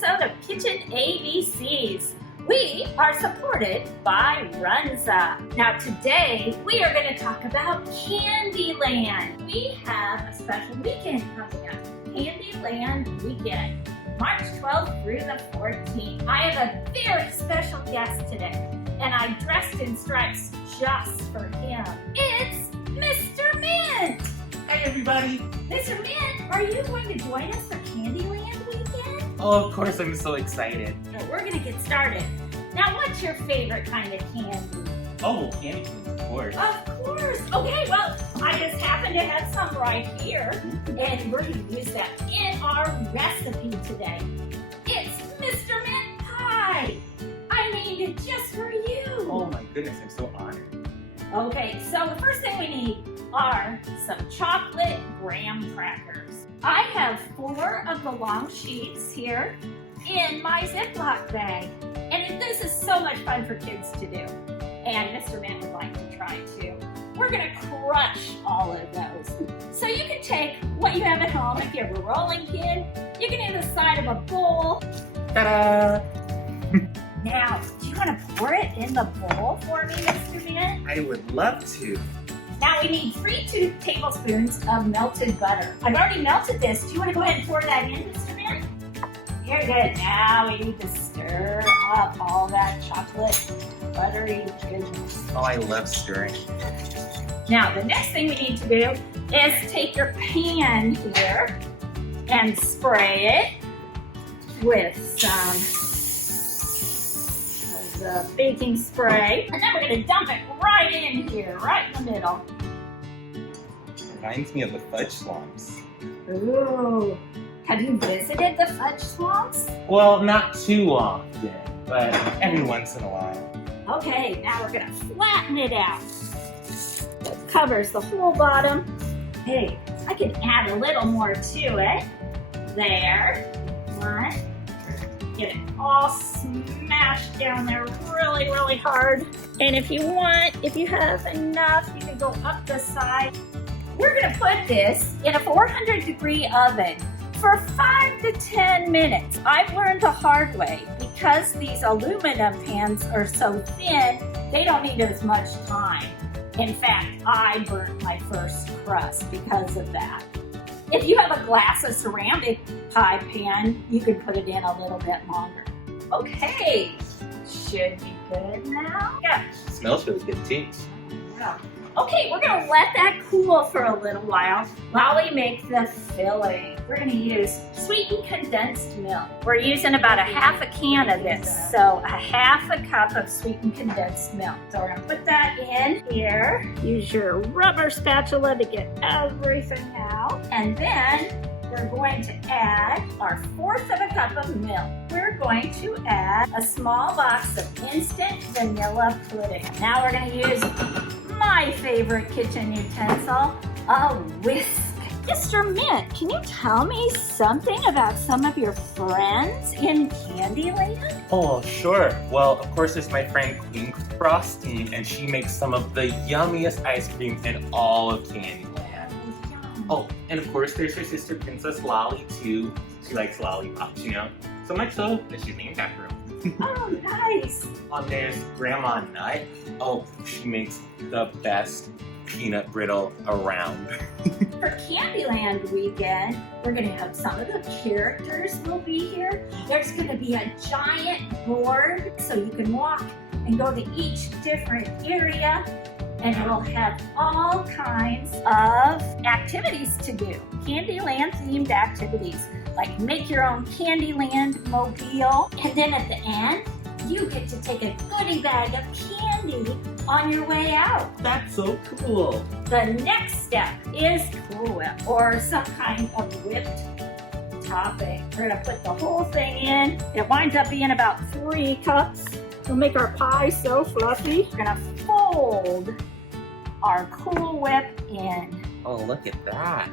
episode of Kitchen ABCs. We are supported by Runza. Now today we are going to talk about Candyland. We have a special weekend coming up, Candyland Weekend, March 12th through the 14th. I have a very special guest today, and I dressed in stripes just for him. It's Mr. Mint! Hi everybody! Mr. Mint, are you going to join us for Candyland Weekend? Oh, of course, I'm so excited. Well, we're going to get started. Now, what's your favorite kind of candy? Oh, candy canes, of course. Of course! Okay, well, I just happen to have some right here, and we're going to use that in our recipe today. It's Mr. Mint Pie! I made it just for you! Oh my goodness, I'm so honored. Okay, so the first thing we need are some chocolate graham crackers. I have 4 of the long sheets here in my Ziploc bag. And this is so much fun for kids to do. And Mr. Mint would like to try too. We're gonna crush all of those. So you can take what you have at home. If you have a rolling pin, you can use the side of a bowl. Ta-da! Now, do you wanna pour it in the bowl for me, Mr. Mint? I would love to. Now we need 3 tablespoons of melted butter. I've already melted this. Do you want to go ahead and pour that in, Mr. Mint? You're good. Now we need to stir up all that chocolate buttery goodness. Oh, I love stirring. Now the next thing we need to do is take your pan here and spray it with some of the baking spray. And then we're going to dump it right in here, right in the middle. Reminds me of the fudge swamps. Ooh. Have you visited the fudge swamps? Well, not too often, but every once in a while. Okay, now we're gonna flatten it out. So it covers the whole bottom. Hey, I can add a little more to it. There. One. Get it all smashed down there really, really hard. And if you want, if you have enough, you can go up the side. We're gonna put this in a 400-degree oven for 5 to 10 minutes. I've learned the hard way, because these aluminum pans are so thin, they don't need as much time. In fact, I burnt my first crust because of that. If you have a glass of ceramic pie pan, you can put it in a little bit longer. Okay, should be good now. Yeah. It smells really good too. Yeah. Okay, we're gonna let that cool for a little while we make the filling. We're gonna use sweetened condensed milk. We're using about a half a can of this, so a half a cup of sweetened condensed milk. So we're gonna put that in here. Use your rubber spatula to get everything out. And then we're going to add our 1/4 of a cup of milk. We're going to add a small box of instant vanilla pudding. Now we're gonna use my favorite kitchen utensil, a whisk. Mr. Mint, can you tell me something about some of your friends in Candyland? Oh, sure. Well, of course, there's my friend Queen Crust, and she makes some of the yummiest ice cream in all of Candyland. Oh, and of course, there's her sister Princess Lolly, too. She likes lollipops, you know? So much so that she's named after her. Oh, nice. There's Grandma Nut. Oh, she makes the best peanut brittle around. For Candyland Weekend, we're going to have some of the characters will be here. There's going to be a giant board so you can walk and go to each different area, and it'll have all kinds of activities to do. Candyland themed activities, like make your own Candyland mobile. And then at the end, you get to take a goodie bag of candy on your way out. That's so cool. The next step is Cool Whip, or some kind of whipped topping. We're gonna put the whole thing in. It winds up being about 3 cups. We'll make our pie so fluffy. We're gonna fold our Cool Whip in. Oh, look at that.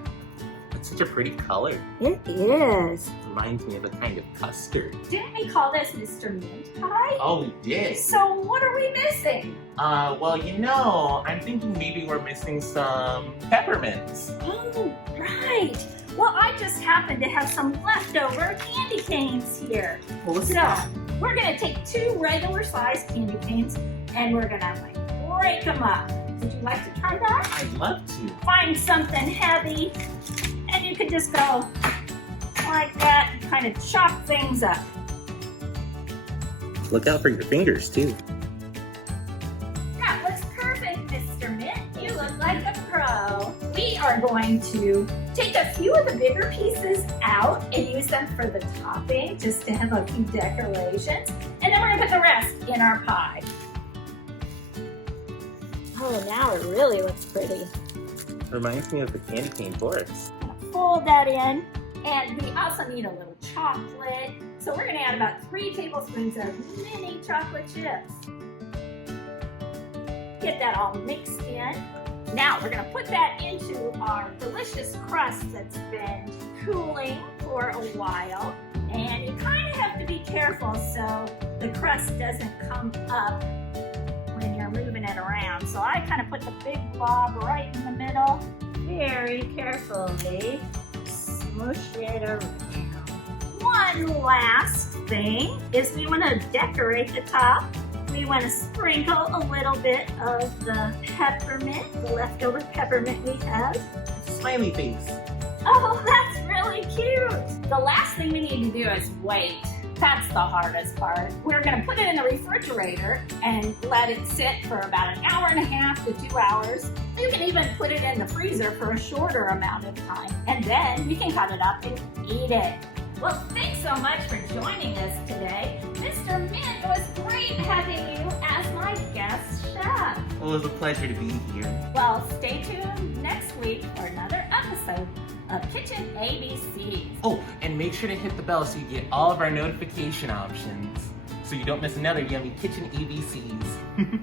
Such a pretty color. It is. Reminds me of a kind of custard. Didn't we call this Mr. Mint Pie? Oh, we did. So what are we missing? Well, you know, I'm thinking maybe we're missing some peppermints. Oh, right. Well, I just happen to have some leftover candy canes here. Well, look at So, that. we're gonna take 2 regular sized candy canes and we're gonna break them up. Would you like to try that? I'd love to. Find something heavy and you can just go like that and kind of chop things up. Look out for your fingers, too. That was perfect, Mr. Mint. You look like a pro. We are going to take a few of the bigger pieces out and use them for the topping, just to have a few decorations. And then we're gonna put the rest in our pie. Oh, now it really looks pretty. Reminds me of the candy cane forks. Fold that in. And we also need a little chocolate. So we're gonna add about 3 tablespoons of mini chocolate chips. Get that all mixed in. Now we're gonna put that into our delicious crust that's been cooling for a while. And you kind of have to be careful so the crust doesn't come up when you're moving it around. So I kind of put the big blob right in the middle. Very carefully smush it around. One last thing is we want to decorate the top. We want to sprinkle a little bit of the peppermint, the leftover peppermint we have. Smiley face. Oh, that's really cute. The last thing we need to do is wait. That's the hardest part. We're gonna put it in the refrigerator and let it sit for about 1.5 to 2 hours. You can even put it in the freezer for a shorter amount of time. And then you can cut it up and eat it. Well, thanks so much for joining us today. Mr. Mint, it was great having you as my guest chef. Well, it was a pleasure to be here. Well, stay tuned next week for another episode of Kitchen ABCs. Oh, and make sure to hit the bell so you get all of our notification options so you don't miss another yummy kitchen ABCs.